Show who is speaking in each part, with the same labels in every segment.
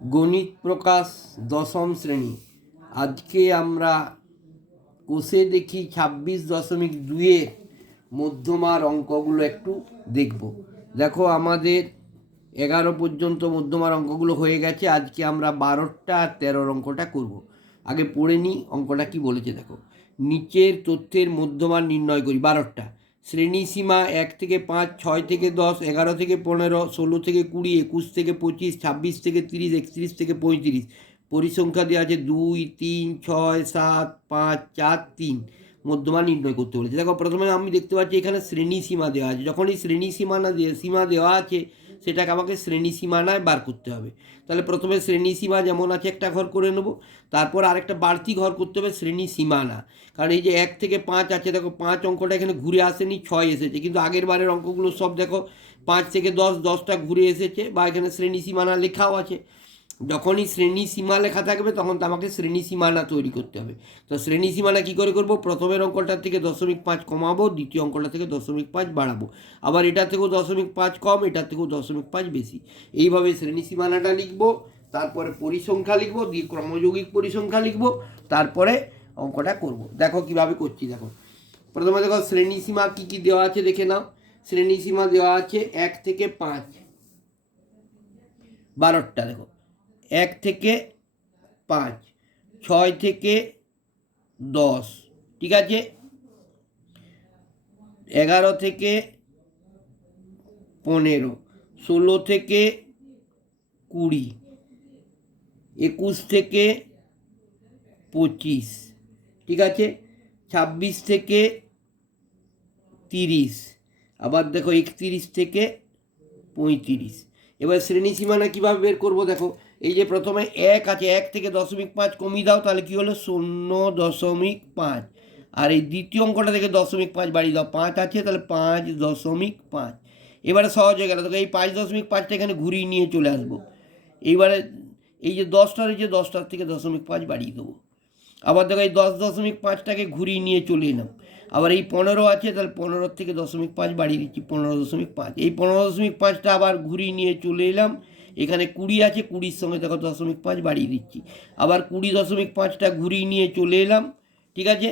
Speaker 1: গণিত প্রকাশ দশম শ্রেণি। আজকে আমরা কোষে দেখি ছাব্বিশ দশমিক দুইয়ের মধ্যমার অঙ্কগুলো একটু দেখব। দেখো আমাদের এগারো পর্যন্ত মধ্যমার অঙ্কগুলো হয়ে গেছে, আজকে আমরা বারোটা আর তেরোর অঙ্কটা করব। আগে পড়ে নিই, অঙ্কটা কি বলেছে দেখো। নিচের তথ্যের মধ্যমান নির্ণয় করি, বারোটা। শ্রেণীসীমা এক থেকে পাঁচ, ছয় থেকে দশ, এগারো থেকে পনেরো, ষোলো থেকে কুড়ি, একুশ থেকে পঁচিশ, ছাব্বিশ থেকে তিরিশ, একত্রিশ থেকে পঁয়ত্রিশ। পরিসংখ্যা দেওয়া আছে দুই, তিন, ছয়, সাত, পাঁচ, চার, তিন। মধ্যমান নির্ণয় করতে বলেছে। দেখো, প্রথমে আমি দেখতে পাচ্ছি এখানে শ্রেণীসীমা দেওয়া আছে। যখন এই শ্রেণীসীমা না সীমা দেওয়া আছে সেটাকে আমাকে শ্রেণি সীমানায় বার করতে হবে। তাহলে প্রথমে শ্রেণি সীমা যেমন আছে একটা ঘর করে নেব, তারপর আরেকটা বাড়তি ঘর করতে হবে শ্রেণি সীমানা। কারণ এই যে এক থেকে পাঁচ আছে, দেখো পাঁচ অঙ্কটা এখানে ঘুরে আসেনি, ছয় এসেছে। কিন্তু আগের বারের অঙ্কগুলো সব দেখো, পাঁচ থেকে দশ, দশটা ঘুরে এসেছে বা এখানে শ্রেণি সীমানা লেখাও আছে। যখনই শ্রেণি সীমা লেখা থাকবে, তখন তো আমাকে শ্রেণি সীমানা তৈরি করতে হবে। তো শ্রেণি সীমানা কী করে করব? প্রথমের অঙ্কটার থেকে দশমিক পাঁচ কমাবো, দ্বিতীয় অঙ্কটা থেকে দশমিক পাঁচ বাড়াবো। আবার এটা থেকেও দশমিক পাঁচ কম এটার থেকেও দশমিক পাঁচ বেশি। এইভাবে শ্রেণি সীমানাটা লিখব, তারপরে পরিসংখ্যা লিখব, দিয়ে ক্রমযৌগিক পরিসংখ্যা লিখব, তারপরে অঙ্কটা করব। দেখো কীভাবে করছি, দেখো। প্রথমে দেখো শ্রেণি সীমা কী কী দেওয়া আছে, দেখে নাও। শ্রেণি সীমা দেওয়া আছে এক থেকে পাঁচ। বারোটা, দেখো। এক থেকে পাঁচ, ছয় থেকে দশ, ঠিক আছে? এগারো থেকে পনেরো, ষোলো থেকে কুড়ি, একুশ থেকে পঁচিশ, ঠিক আছে? ছাব্বিশ থেকে তিরিশ, আবার দেখো একত্রিশ থেকে পঁয়ত্রিশ। এবার শ্রেণি সীমানা কীভাবে বের করব দেখো? এই যে প্রথমে এক আছে, এক থেকে দশমিক পাঁচ কমিয়ে দাও, তাহলে কী হলো? শূন্য দশমিক পাঁচ। আর এই দ্বিতীয় অঙ্কটা থেকে দশমিক পাঁচ বাড়িয়ে দাও, পাঁচ আছে, তাহলে পাঁচ দশমিক পাঁচ। এবারে সহজ হয়ে গেল দেখো এই পাঁচ দশমিক পাঁচটা এখানে ঘুরিয়ে নিয়ে চলে আসব। এইবারে এই যে দশটা রয়েছে, দশটার থেকে দশমিক পাঁচ বাড়িয়ে দেবো। আবার দেখো এই দশ দশমিক পাঁচটাকে ঘুরিয়ে নিয়ে চলে এলাম। আবার এই পনেরো আছে, তাহলে পনেরোর থেকে দশমিক পাঁচ বাড়িয়ে দিচ্ছি, পনেরো দশমিক পাঁচ। এই পনেরো দশমিক পাঁচটা আবার ঘুরিয়ে নিয়ে চলে এলাম। এখানে কুড়ি আছে, কুড়ির সঙ্গে দেখো দশমিক পাঁচ বাড়িয়ে দিচ্ছি। আবার কুড়ি দশমিক পাঁচটা ঘুরিয়ে নিয়ে চলে এলাম, ঠিক আছে?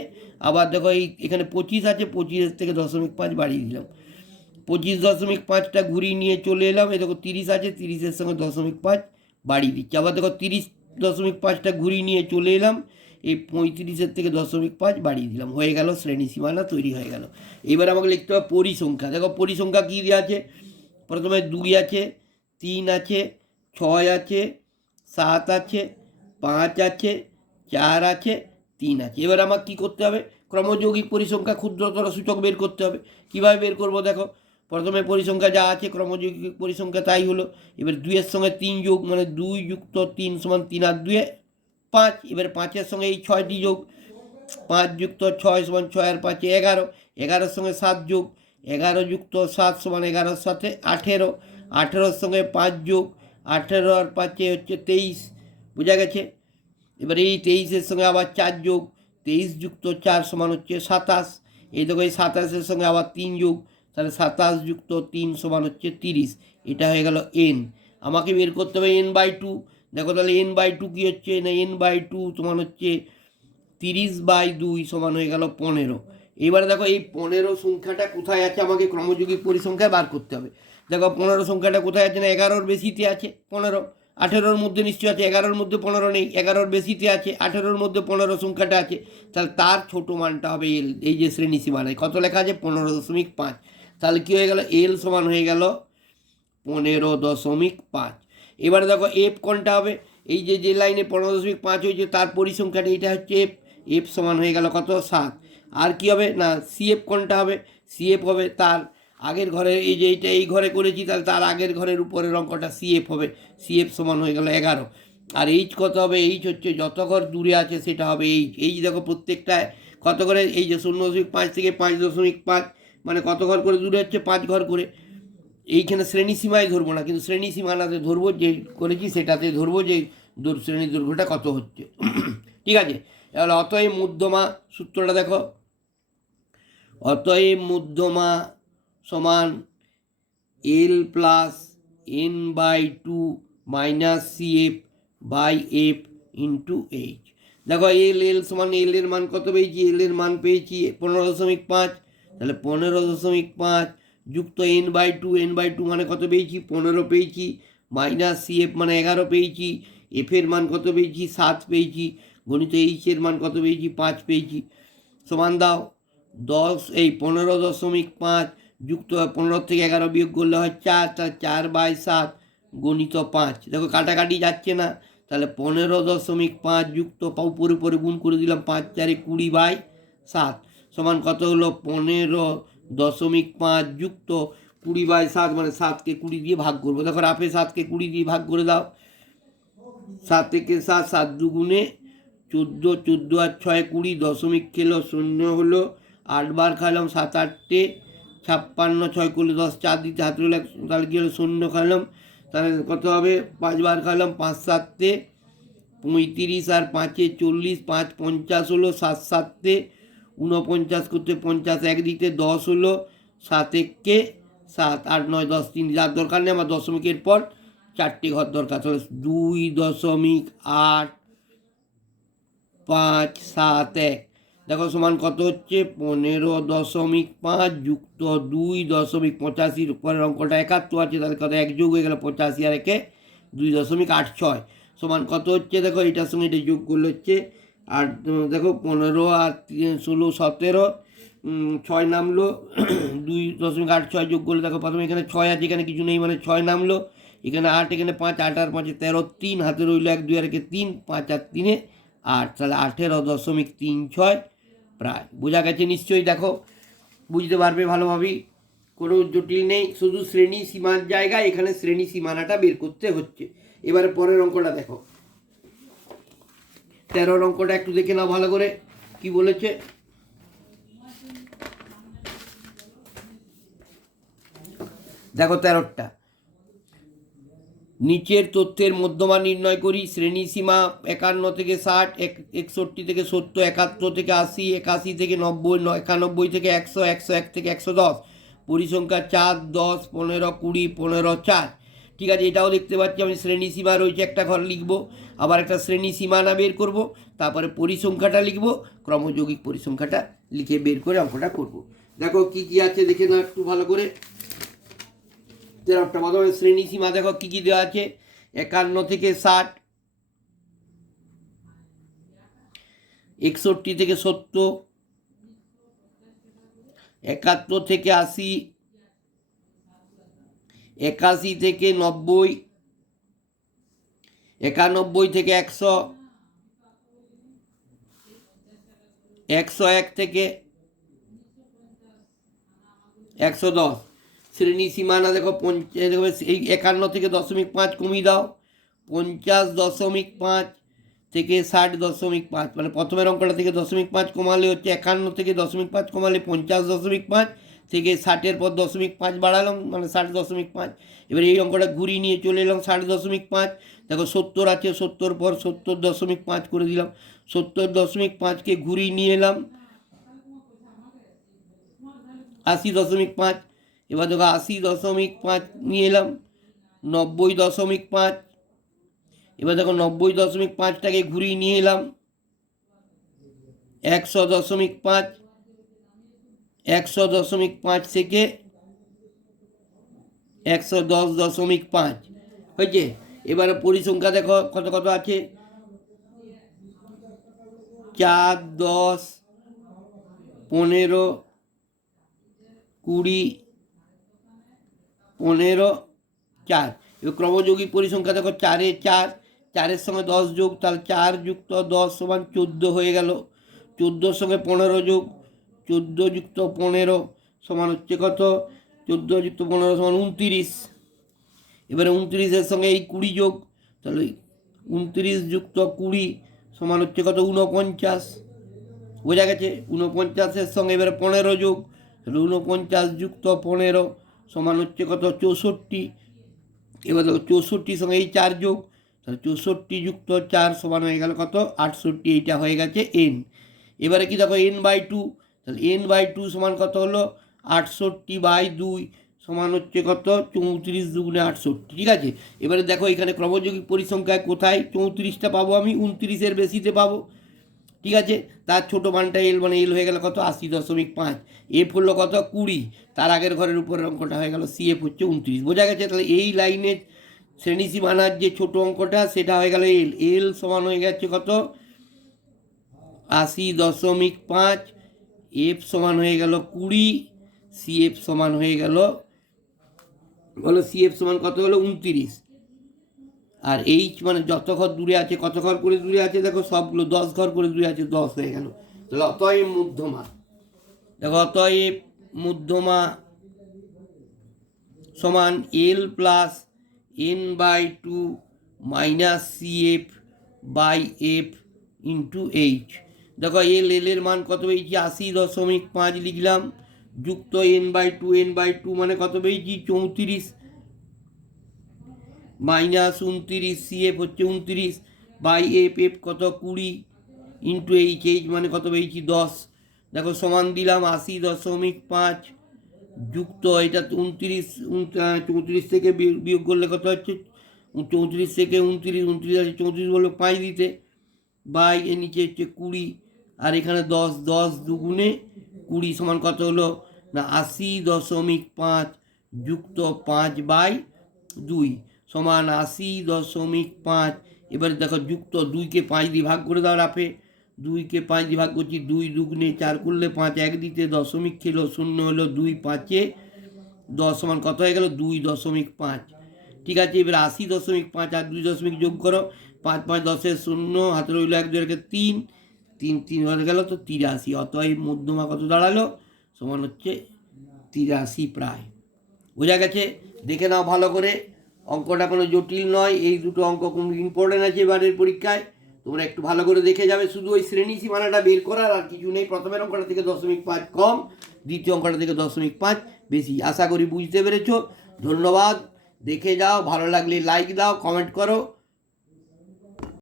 Speaker 1: আবার দেখো এই এখানে পঁচিশ আছে, পঁচিশের থেকে দশমিক পাঁচ বাড়িয়ে দিলাম। পঁচিশ দশমিক পাঁচটা ঘুরিয়ে নিয়ে চলে এলাম, এই দেখো তিরিশ আছে, তিরিশের সঙ্গে দশমিক পাঁচ বাড়িয়ে দিচ্ছি। আবার দেখো তিরিশ দশমিক পাঁচটা ঘুরিয়ে নিয়ে চলে এলাম, এই পঁয়ত্রিশের থেকে দশমিক পাঁচ বাড়িয়ে দিলাম। হয়ে গেল, শ্রেণি সীমানা তৈরি হয়ে গেল। এবার আমাকে লিখতে হবে পরিসংখ্যা। দেখো পরিসংখ্যা কী দেওয়া আছে? প্রথমে দুই আছে তিন আছে, ছয় আছে, সাত আছে, পাঁচ আছে, চার আছে, তিন আছে। এবার আমার কী করতে হবে? ক্রমযৌগিক পরিসংখ্যা ক্ষুদ্রতর সূচক বের করতে হবে। কীভাবে বের করব দেখো? প্রথমে পরিসংখ্যা যা আছে, ক্রমযৌগিক পরিসংখ্যা তাই হলো। এবার দুইয়ের সঙ্গে তিন যোগ মানে দুই যুক্ত তিন সমান তিন আর দুয়ে পাঁচ। এবার পাঁচের সঙ্গে এই ছয়টি যোগ, পাঁচ যুক্ত ছয় সমান ছয় আর পাঁচে এগারো। এগারোর সঙ্গে সাত যোগ, এগারো যুক্ত সাত সমান এগারোর সাথে আঠেরো। আঠেরোর সঙ্গে পাঁচ যোগ, আঠেরো আর পাঁচে হচ্ছে তেইশ, বোঝা গেছে? এবার এই তেইশের সঙ্গে আবার চার যোগ, তেইশ যুক্ত চার সমান হচ্ছে সাতাশ। এই দেখো, এই সাতাশের সঙ্গে আবার তিন যোগ, তাহলে সাতাশ যুক্ত তিন সমান হচ্ছে তিরিশ। এটা হয়ে গেল এন আমাকে বের করতে হবে এন বাই টু দেখো তাহলে এন বাই টু কী হচ্ছে? না এন বাই টু সমান হচ্ছে তিরিশ বাই দুই সমান হয়ে গেল পনেরো। এবারে দেখো, এই পনেরো সংখ্যাটা কোথায় আছে? আমাকে ক্রমযোগী পরিসংখ্যায় বার করতে হবে। দেখো পনেরো সংখ্যাটা কোথায় আছে না এগারোর বেশিতে আছে? পনেরো। আঠেরোর মধ্যে নিশ্চয়ই আছে, এগারোর মধ্যে পনেরো নেই, এগারোর বেশিতে আছে, আঠেরোর মধ্যে পনেরো সংখ্যাটা আছে। তাহলে তার ছোটো মানটা হবে এল, এই যে শ্রেণি সীমানায় কত লেখা আছে? পনেরো দশমিক পাঁচ। তাহলে কী হয়ে গেল? এল সমান হয়ে গেল পনেরো দশমিক পাঁচ। এবারে দেখো এফ কোনটা হবে? এই যে যে লাইনে পনেরো দশমিক পাঁচ হয়েছে, তার পরিসংখ্যাটা এটা হচ্ছে এফ। এফ সমান হয়ে গেল কত? সাত। আর কি হবে? না সিএফ কোনটা হবে? সিএফ হবে তার আগের ঘরে এই যে এইটা এই ঘরে করেছি, তাহলে তার আগের ঘরের উপরের অঙ্কটা সিএফ হবে। সিএফ সমান হয়ে গেল এগারো। আর এইচ কত হবে? এইচ হচ্ছে যত ঘর দূরে আছে সেটা হবে এইচ এইচ দেখো প্রত্যেকটা কত করে? এই যে শূন্য দশমিক পাঁচ থেকে পাঁচ দশমিক পাঁচ মানে কত ঘর করে দূরে হচ্ছে? পাঁচ ঘর করে। এইখানে শ্রেণি সীমায় ধরবো না, কিন্তু শ্রেণি সীমানাতে ধরবো যে করেছি সেটাতে ধরবো যে দূর শ্রেণি দৈর্ঘ্যটা কত হচ্ছে। ঠিক আছে? এবার অতএব মধ্যমা সূত্রটা দেখো। অতএব মধ্যমা সমান L plus N by two minus C F by F into H দেখো এল এল সমান এল এর মান কত পেয়েছি? এল এর মান পেয়েছি পনেরো দশমিক পাঁচ। তাহলে পনেরো দশমিক পাঁচ যুক্ত N by two N by two মানে কত পেয়েছি? পনেরো পেয়েছি। মাইনাস সি এফ মানে এগারো পেয়েছি। এফের মান কত পেয়েছি? সাত পেয়েছি। গণিত এইচের মান কত পেয়েছি? পাঁচ পেয়েছি। সমান দাও। দশ, এই পনেরো দশমিক পাঁচ যুক্ত পনেরো থেকে এগারো বিয়োগ করলে হয় চার তার চার বাই সাত গণিত পাঁচ। দেখো কাটাকাটি যাচ্ছে না, তাহলে পনেরো দশমিক পাঁচ যুক্ত উপরে উপরে গুণ করে দিলাম পাঁচ চারে কুড়ি বাই সাত। সমান কত হলো? পনেরো দশমিক পাঁচ যুক্ত কুড়ি বাই সাত মানে সাতকে কুড়ি দিয়ে ভাগ করব। দেখো রাফে সাতকে কুড়ি দিয়ে ভাগ করে দাও। সাত থেকে সাত সাত দুগুণে চোদ্দ চোদ্দ আর ছয় কুড়ি দশমিক খেলো, শূন্য হলো আটবার খাইলাম সাত আটটে ছাপ্পান্ন, ছয় করলে দশ, চার দিতে হাত রইল তাহলে কী হলো? শূন্য খাইলাম তাহলে কত হবে? পাঁচবার খাইলাম পাঁচ সাততে। পঁয়ত্রিশ আর পাঁচে চল্লিশ, পাঁচ পঞ্চাশ হলো, সাত সাততে। ঊনপঞ্চাশ করতে পঞ্চাশ, এক দিতে দশ হলো, সাত এককে। সাত, আট, নয়, দশ, তিন, যার দরকার নেই, আমার দশমিকের পর চারটে ঘর দরকার। তাহলে দুই দশমিক আট, পাঁচ, সাত, এক। দেখো সমান কত হচ্ছে? পনেরো দশমিক পাঁচ যুক্ত দুই দশমিক পঁচাশির উপরের অঙ্কটা একাত্তর আছে, তাহলে কত? এক যোগ হয়ে গেল পঁচাশি আর একে দুই দশমিক আট ছয়। সমান কত হচ্ছে? দেখো এটার সঙ্গে এটা যোগ করলে হচ্ছে, আর দেখো পনেরো আর ষোলো, সতেরো ছয় নামলো, দুই দশমিক আট ছয় যোগ করলে দেখো প্রথমে এখানে ছয় আছে, এখানে কিছু নেই মানে ছয় নামলো, এখানে আট, এখানে পাঁচ, আট আর পাঁচে তেরো, তিন, হাতে রইল এক, দুই আর একে তিন, পাঁচ আর তিনে আট, তাহলে আঠেরো দশমিক তিন ছয় প্রায়। বোঝা গেছে নিশ্চয়ই, দেখো। বুঝতে পারবে ভালোভাবেই। কোনো জটিল নেই, শুধু শ্রেণি সীমার জায়গায় এখানে শ্রেণি সীমানাটা বের করতে হচ্ছে। এবারে পরের অঙ্কটা দেখো। তেরোর অঙ্কটা একটু দেখে নাও ভালো করে। কি বলেছে? দেখো তেরোটা নিচের তথ্যের মধ্যমা নির্ণয় করি। শ্রেণি সীমা একান্ন থেকে ষাট, এক, একষট্টি থেকে সত্তর, একাত্তর থেকে আশি, একাশি থেকে নব্বই, ন- একানব্বই থেকে একশো একশো এক থেকে একশো দশ। পরিসংখ্যা চার, দশ, পনেরো, কুড়ি, পনেরো, চার। ঠিক আছে, এটাও দেখতে পাচ্ছি। আমি শ্রেণি সীমা রয়েছে, একটা ঘর লিখব। আবার একটা শ্রেণি সীমানা বের করব। তারপরে পরিসংখ্যাটা লিখব। ক্রমযৌগিক পরিসংখ্যাটা লিখে বের করে অঙ্কটা করব। দেখো, কি কি আছে দেখে নাও একটু ভালো করে। তেরোটা প্রথমে শ্রেণি সীমা দেখো কী কী দেওয়া আছে? একান্ন থেকে ষাট, একষট্টি থেকে সত্তর, একাত্তর থেকে আশি, একাশি থেকে নব্বই, একানব্বই থেকে একশো একশো এক থেকে একশো দশ। শ্রেণি সীমানা দেখো পঞ্চাশ এই একান্ন থেকে দশমিক পাঁচ কমিয়ে দাও। পঞ্চাশ দশমিক পাঁচ থেকে ষাট দশমিক পাঁচ মানে প্রথমের অঙ্কটা থেকে দশমিক পাঁচ কমালে হচ্ছে একান্ন থেকে দশমিক পাঁচ কমালে পঞ্চাশ দশমিক পাঁচ থেকে ষাটের পর দশমিক পাঁচ বাড়ালাম মানে ষাট দশমিক পাঁচ। এবার এই অঙ্কটা ঘুরিয়ে নিয়ে চলে এলাম ষাট দশমিক পাঁচ। দেখো সত্তর আছে, সত্তর পর সত্তর দশমিক পাঁচ করে দিলাম। সত্তর দশমিক পাঁচকে ঘুরিয়ে নিয়ে এলাম। আশি দশমিক পাঁচ এবার দেখো আশি দশমিক পাঁচ নিয়ে এলাম, নব্বই দশমিক পাঁচ। এবার দেখো নব্বই দশমিক পাঁচটাকে ঘুরিয়ে নিয়ে এলাম, একশো দশমিক পাঁচ, একশো দশমিক পাঁচ থেকে একশো দশ দশমিক পাঁচ। হয়েছে? এবারে পরিসংখ্যা দেখো কত কত আছে। চার, দশ, পনেরো, কুড়ি পনেরো, চার। এবার ক্রমযোগী পরিসংখ্যা দেখো, চারে চার, চারের সঙ্গে দশ যোগ, তাহলে চার যুক্ত দশ সমান চোদ্দ হয়ে গেল। চোদ্দোর সঙ্গে পনেরো যোগ, চোদ্দ যুক্ত পনেরো সমান হচ্ছে কত? চোদ্দ যুক্ত পনেরো সমান উনতিরিশ। এবারে উনত্রিশের সঙ্গে এই কুড়ি যোগ, তাহলে উনত্রিশ যুক্ত কুড়ি সমান হচ্ছে কত? উনপঞ্চাশ বোঝা গেছে? উনপঞ্চাশের সঙ্গে এবারে পনেরো যোগ, তাহলে উনপঞ্চাশ যুক্ত পনেরো সমান হচ্ছে কত? চৌষট্টি। এবার দেখো চৌষট্টির সঙ্গে এই চার যোগ, তাহলে চৌষট্টি যুক্ত চার সমান হয়ে গেল কত? আটষট্টি, এইটা হয়ে গেছে এন এবারে কি দেখো এন বাই টু তাহলে এন বাই টু সমান কত হলো? আটষট্টি বাই দুই সমান হচ্ছে কত? চৌত্রিশ দুগুণে আটষট্টি, ঠিক আছে? এবারে দেখো, এখানে ক্রমযোগিক পরিসংখ্যায় কোথায়? চৌত্রিশটা পাবো আমি, উনত্রিশের বেশিতে পাবো। ঠিক আছে? তার ছোটো মানটা এল মানে এল হয়ে গেল কত? আশি দশমিক পাঁচ। এফ হলো কত? কুড়ি। তার আগের ঘরের উপরের অঙ্কটা হয়ে গেল সি এফ হচ্ছে উনত্রিশ। বোঝা গেছে? তাহলে এই লাইনের শ্রেণি সীমানার যে ছোটো অঙ্কটা, সেটা হয়ে গেল এল। এল সমান হয়ে গেছে কত? আশি দশমিক পাঁচ। এফ সমান হয়ে গেল কুড়ি। সি, এফ সমান হয়ে গেল, বলো সি, এফ সমান কত হলো? উনত্রিশ। আর এইচ মানে যত ঘর দূরে আছে, কত ঘর করে দূরে আছে, দেখো সবগুলো দশ ঘর করে দূরে আছে, দশ হয়ে গেল। তাহলে অতএব মধ্যমা দেখো অতএব মধ্যমা সমান L plus N by two minus C F by F into H দেখো এল এল এর মান কত পেয়েছি? আশি দশমিক পাঁচ লিখলাম, যুক্ত N by two N by two মানে কত পেয়েছি? চৌত্রিশ। মাইনাস উনত্রিশ সি এফ হচ্ছে উনত্রিশ, বাই এফ এফ কত কুড়ি ইন্টু এইচ এইচ মানে কত পেয়েছি দশ। দেখো, সমান দিলাম আশি দশমিক পাঁচ যুক্ত এটা উনত্রিশ চৌত্রিশ থেকে বিয়োগ- বিয়োগ করলে কত হচ্ছে? চৌত্রিশ থেকে উনত্রিশ উনত্রিশ আছে, চৌত্রিশ বলল পাঁচ দিতে। বাই এর নিচে হচ্ছে কুড়ি, আর এখানে দশ দশ দুগুণে কুড়ি সমান কত হলো? না, আশি দশমিক পাঁচ যুক্ত পাঁচ বাই দুই। সমান আশি দশমিক পাঁচ। এবারে দেখো যুক্ত দুইকে পাঁচ দিয়ে ভাগ করে দাও রাফে। দুইকে পাঁচ দিয়ে ভাগ করছি দুই দুগুণে চার করলে পাঁচ, এক দিতে দশমিক খেলো, শূন্য হলো দুই পাঁচে দশ সমান কত হয়ে গেল? দুই দশমিক পাঁচ। ঠিক আছে, এবার আশি দশমিক পাঁচ আর দুই দশমিক যোগ করো। পাঁচ পাঁচ দশের শূন্য, হাতে রইল এক দুই তিন। তিন তিন হয়ে গেল তো তিরাশি। অতএব মধ্যমা কত দাঁড়াল? সমান হচ্ছে তিরাশি প্রায়। বোঝা গেছে? দেখে নাও ভালো করে। অঙ্কটা কোনো জটিল নয়, এই দুটো অঙ্ক কোনো ইম্পর্টেন্ট আছে এবারের পরীক্ষায়। তোমরা একটু ভালো করে দেখে যাবে, শুধু ওই শ্রেণি সীমানাটা বের করার আর কিছু নেই। প্রথমের অঙ্কটা থেকে দশমিক পাঁচ কম, দ্বিতীয় অঙ্কটা থেকে দশমিক পাঁচ, বেশি আশা করি বুঝতে পেরেছ। ধন্যবাদ, দেখে যাও, ভালো লাগলে লাইক দাও কমেন্ট করো।